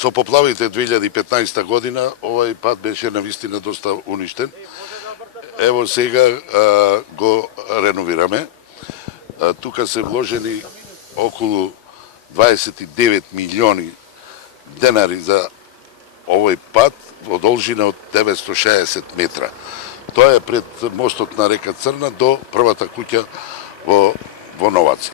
Со поплавите 2015 година овај пат беше навистина доста уништен. Ево сега го реновираме. Тука се вложени околу 29 милиони денари за овој пат во должина од 960 метра. Тоа е пред мостот на река Црна до првата куќа во Новац.